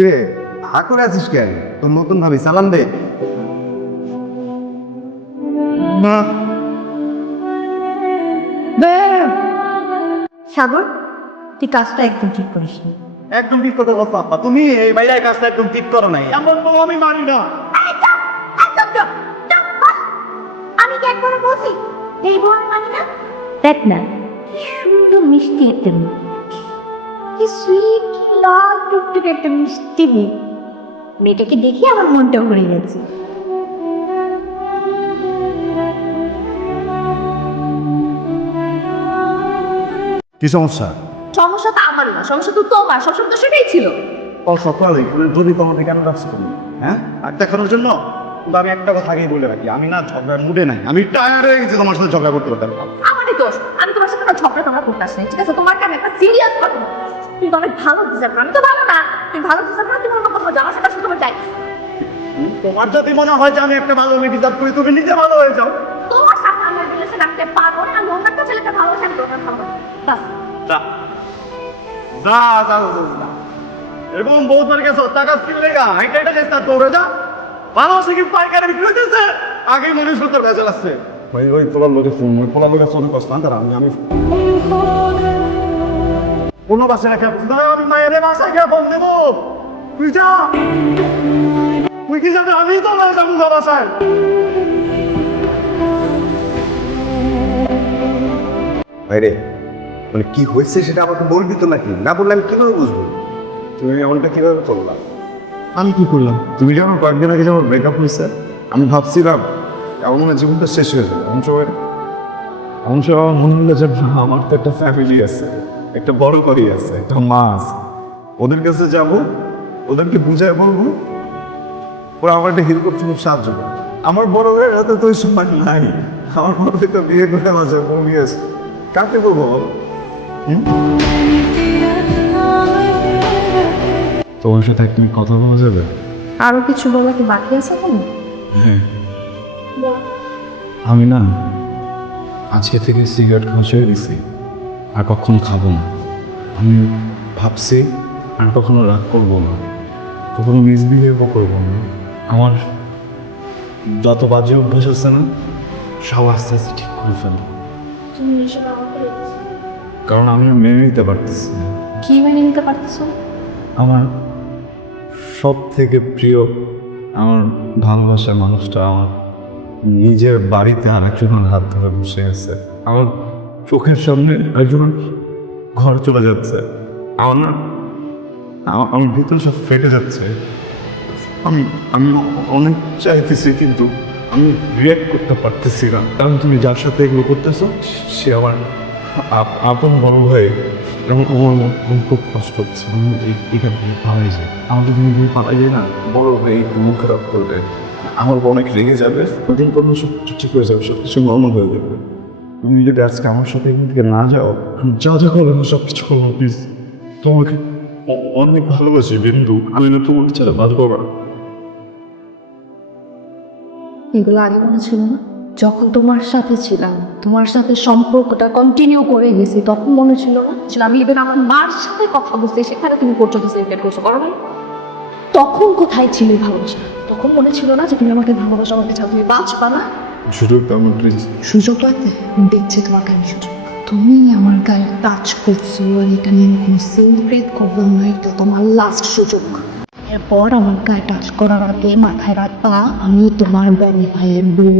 কিরে হা করে আছিস কেন? তোর নতুন ভাবি চালান দে। না সাগর, তুই কাজটা একদম ঠিক করিস নি। একদম ঠিক কথা বলতো আপা, তুমি এই বাইরের কাজটা একদম ঠিক করো নাই। এমন বউ আমি মানি না। আমি কি একবার বলছি এই বল মানি না? দেখ না কি সুন্দর মিষ্টি একটা মেয়ে, কি সুইট লাল টুকটুকে একটা মিষ্টি মেয়ে। মেয়েটাকে দেখে আমার মনটা ভরে গেছে। কি সমস্যা? সমস্যা তো আমার না, সমস্যা তো তোমার। সমস্যা তো সেটাই ছিল। সকালে যদি তোমাকে কেন রাখছো তুমি? হ্যাঁ, আর দেখানোর জন্য? কিন্তু আমি একটা কথা আগেই বলে রাখি, আমি না ঝগড়ার মুডে নাই। আমি টায়ার হয়ে গেছি তোমার সাথে ঝগড়া করতে করতে। আমারই দোষ, আমি তোমার সাথে ঝগড়া টগড়া করতে আসছি, ঠিক আছে? তোমার কেন একটা সিরিয়াস কথা, তুমি তো অনেক ভালো ডিজার্ভ করো। আমি তো ভালো না, তুমি ভালো ডিজার্ভ করো, তুমি আমার কথা বলছো, আমার সাথে আসলে তোমার যাই। তোমার যদি মনে হয় যে আমি একটা ভালো মেয়ে ডিজার্ভ করি, তুমি নিজে ভালো হয়ে যাও। তোমার সাথে আমার রিলেশন রাখতে পারবো না, আমি অন্য একটা ছেলেকে ভালোবাসি, আমি তোমার ভালো বাস। যা যা যা যা, যা। এরকম বহুতবার গেছো টাকা কিনলে গা হাইটা হাইটা গেছে তার দৌড়ে যা। ভালোবাসা কি পাইকারি বিক্রি হইতেছে? আগেই মনে সত্তর ভেজাল আসছে। ওই পোলার লোকের ফোন, ওই পোলার লোকের ফোন কষ্ট না, আমি কোনো বাসে রেখে আমি মায়ের বাসায় গিয়ে ফোন দেবো। তুই যা, তুই কি যাবে? আমি তো না যাবো বাসায়। ভাইরে, মানে কি হয়েছে সেটা আমাকে বলবি তো নাকি? না বললে আমি কিভাবে বুঝবো? তুমি এমনটা কিভাবে করলাম? আমি কি করলাম? তুমি যখন কয়েকদিন আগে যখন ব্রেকআপ হয়েছে, আমি ভাবছিলাম এমন মনে জীবনটা শেষ হয়ে যাবে। এমন সময় মনে হলো যে আমার তো একটা ফ্যামিলি আছে, একটা বড় বাড়ি আছে, একটা মা আছে। ওদের কাছে যাব, ওদেরকে বুঝায় বলবো, ওরা আমার একটা হেল্প করতে খুব সাহায্য করে। আমার বড় ভাইয়ের হাতে তো ওই সময় নাই। আমার বড় ভাই তো বিয়ে করে মাঝে বমি আছে। কাকে বলবো বল? তোমার সাথে একদিন কথা বলা যাবে? আরো কিছু বলা কি বাকি আছে? তুমি আমি না আজকে থেকে সিগারেট খাওয়া ছেড়ে দিছি, আর কখনো খাবো না। আমি ভাবছি আর কখনো রাগ করবো না, কখনো মিসবিহেভও করবো না। আমার যত বাজে অভ্যাস আছে না, সব আস্তে আস্তে ঠিক করে ফেলবো। তুমি এসব আমাকে কারণ আমি মেনে নিতে পারতেছি না। কি মেনে নিতে পারতেছো? আমার সব থেকে প্রিয়, আমার ভালোবাসার মানুষটা আমার নিজের বাড়িতে আর একজনের হাত ধরে বসে আছে। আমার চোখের সামনে একজনের ঘর চলে যাচ্ছে। আমার না আমার ভিতর সব ফেটে যাচ্ছে। আমি আমি অনেক চাইতেছি, কিন্তু আমি রিয়াক্ট করতে পারতেছি না। কারণ তুমি যার সাথে এগুলো করতেছো সে আমার আপন বড় ভাই। এবং আমার খুব কষ্ট হচ্ছে। আমি এখান থেকে পালাই যাই। আমার যদি তুমি পালাই যাই না, বড় ভাই মন খারাপ করবে, আমার অনেক রেগে যাবে। ওদিন কোনো সব ঠিক হয়ে যাবে, সব কিছু নর্মাল হয়ে যাবে। তুমি যদি আজকে আমার সাথে এখান থেকে না যাও, যা যা করো না সব কিছু করবো প্লিজ। তোমাকে অনেক ভালোবাসি বিন্দু, আমি না তোমার ছাড়া বাঁচবো না। এগুলো আগে মনে ছিল না? যখন তোমার সাথে ছিলাম, তোমার সাথে সম্পর্কটা কন্টিনিউ করে গেছি, তখন মনে ছিল না আমি ইভেন আমার মার সাথে কথা বলছি, সেখানে তুমি পর্যন্ত সেলিব্রেট করছো, করো না? তখন কোথায় ছিলে ভালোবাসা? তখন মনে ছিল না যে তুমি আমাকে ভালোবাসা, আমাকে ছাড়া তুমি বাঁচবা না? সুযোগ তো আমার প্লিজ। সুযোগ লাগবে, দেখছে তোমার গায়ে সুযোগ। তুমি আমার গায়ে টাচ করছো, আর এটা নিয়ে কোনো সেলিব্রেট করবো না, এটা তোমার লাস্ট সুযোগ। এরপর আমার গায়ে টাচ করার আগে মাথায় রাখবা আমি তোমার ভাইয়ের বউ।